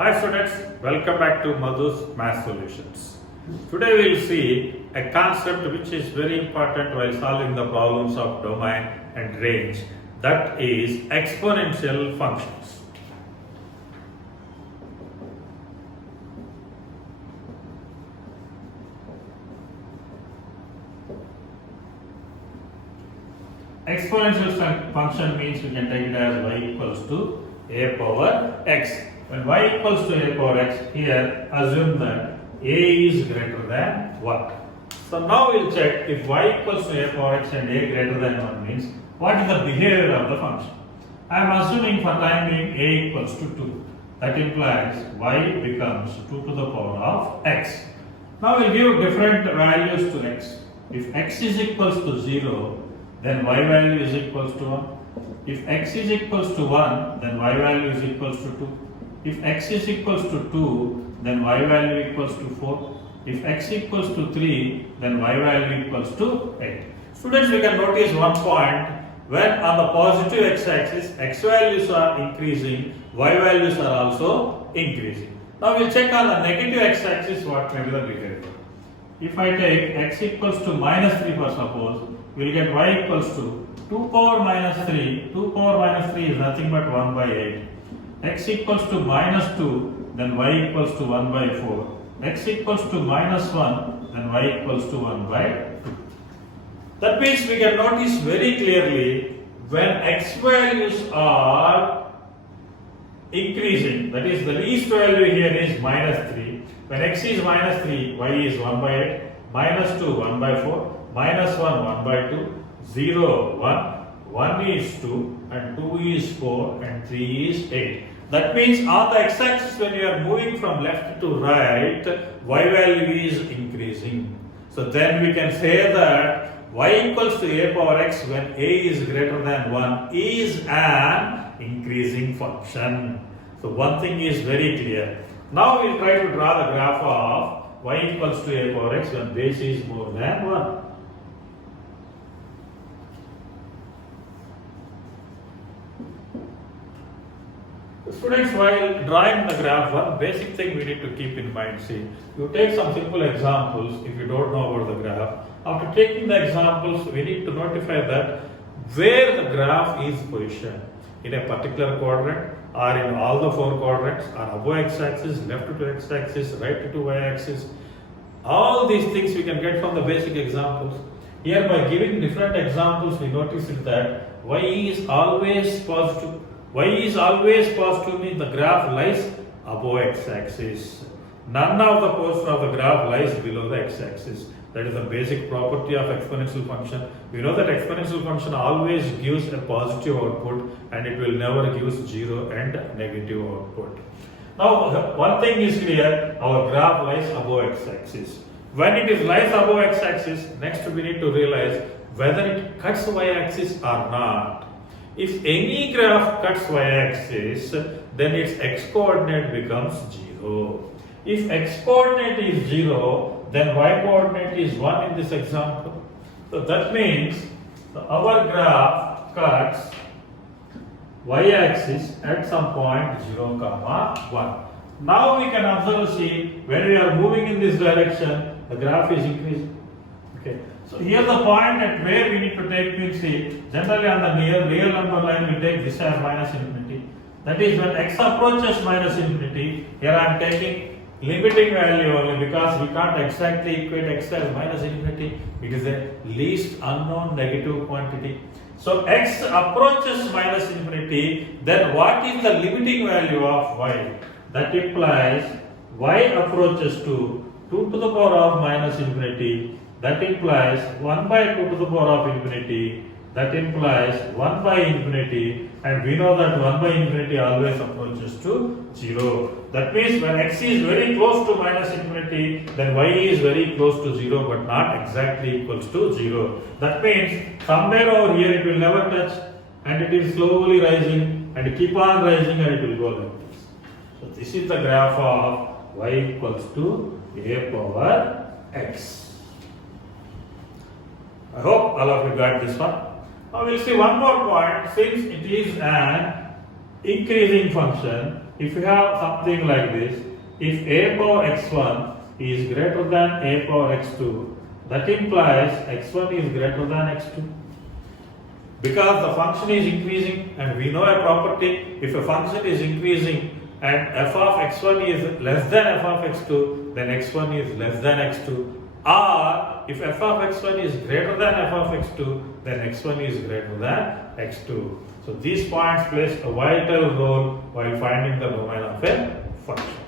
Hi students, welcome back to Madhu's Math Solutions. Today we will see a concept which is very important while solving the problems of domain and range, that is exponential functions. Exponential function means we can take it as y equals to a power x. When y equals to a power x, here assume that a is greater than 1. So now we'll check if y equals to a power x and a greater than 1 means what is the behavior of the function. I am assuming for time being a equals to 2. That implies y becomes 2 to the power of x. Now we'll give different values to x. If x is equals to 0, then y value is equals to 1. If x is equals to 1, then y value is equals to 2. If x is equals to 2, then y value equals to 4. If x equals to 3, then y value equals to 8. Students, we can notice one point. When on the positive x-axis, x values are increasing, y values are also increasing. Now we'll check on the negative x-axis what may be the behavior. If I take x equals to minus 3 for suppose, we'll get y equals to 2 power minus 3. 2 power minus 3 is nothing but 1 by 8. X equals to minus 2, then y equals to 1 by 4. X equals to minus 1, then y equals to 1 by 2. That means we can notice very clearly when x values are increasing, that is the least value here is minus 3. When x is minus 3, y is 1 by 8, minus 2, 1 by 4, minus 1, 1 by 2, 0, 1, 1 is 2, and 2 is 4, and 3 is 8. That means on the x-axis when you are moving from left to right, y value is increasing. So then we can say that y equals to a power x when a is greater than 1 is an increasing function. So one thing is very clear. Now we will try to draw the graph of y equals to a power x when base is more than 1. Students, while drawing the graph, one basic thing we need to keep in mind, see, you take some simple examples if you don't know about the graph. After taking the examples, we need to notify that where the graph is positioned in a particular quadrant or in all the 4 quadrants or above x-axis, left to x-axis, right to y-axis. All these things we can get from the basic examples. Here by giving different examples, we notice that y is always positive. Y is always positive means the graph lies above x-axis. None of the portion of the graph lies below the x-axis. That is the basic property of exponential function. We know that exponential function always gives a positive output and it will never give 0 and negative output. Now one thing is clear, our graph lies above x-axis. When it is lies above x-axis, next we need to realize whether it cuts y-axis or not. If any graph cuts y-axis, then its x-coordinate becomes 0. If x-coordinate is 0, then y-coordinate is 1 in this example. So that means our graph cuts y-axis at some point 0, 1. Now we can observe, see, when we are moving in this direction, the graph is increasing. Okay. So here the point at where we need to take means, see, generally on the real number line we take this as minus infinity. That is when x approaches minus infinity, here I am taking limiting value only because we can't exactly equate x as minus infinity. It is the least unknown negative quantity. So x approaches minus infinity, then what is the limiting value of y? That implies y approaches to 2 to the power of minus infinity. That implies 1 by 2 to the power of infinity. That implies 1 by infinity. And we know that 1 by infinity always approaches to 0. That means when x is very close to minus infinity, then y is very close to 0 but not exactly equals to 0. That means somewhere over here it will never touch and it is slowly rising and keep on rising and it will go like this. So this is the graph of y equals to a power x. I hope all of you got this one. Now we will see one more point. Since it is an increasing function, if you have something like this, if a power x1 is greater than a power x2, that implies x1 is greater than x2. Because the function is increasing, and we know a property, if a function is increasing and f of x1 is less than f of x2, then x1 is less than x2. Or if f of x1 is greater than f of x2, then x1 is greater than x2. So these points plays a vital role while finding the domain of a function.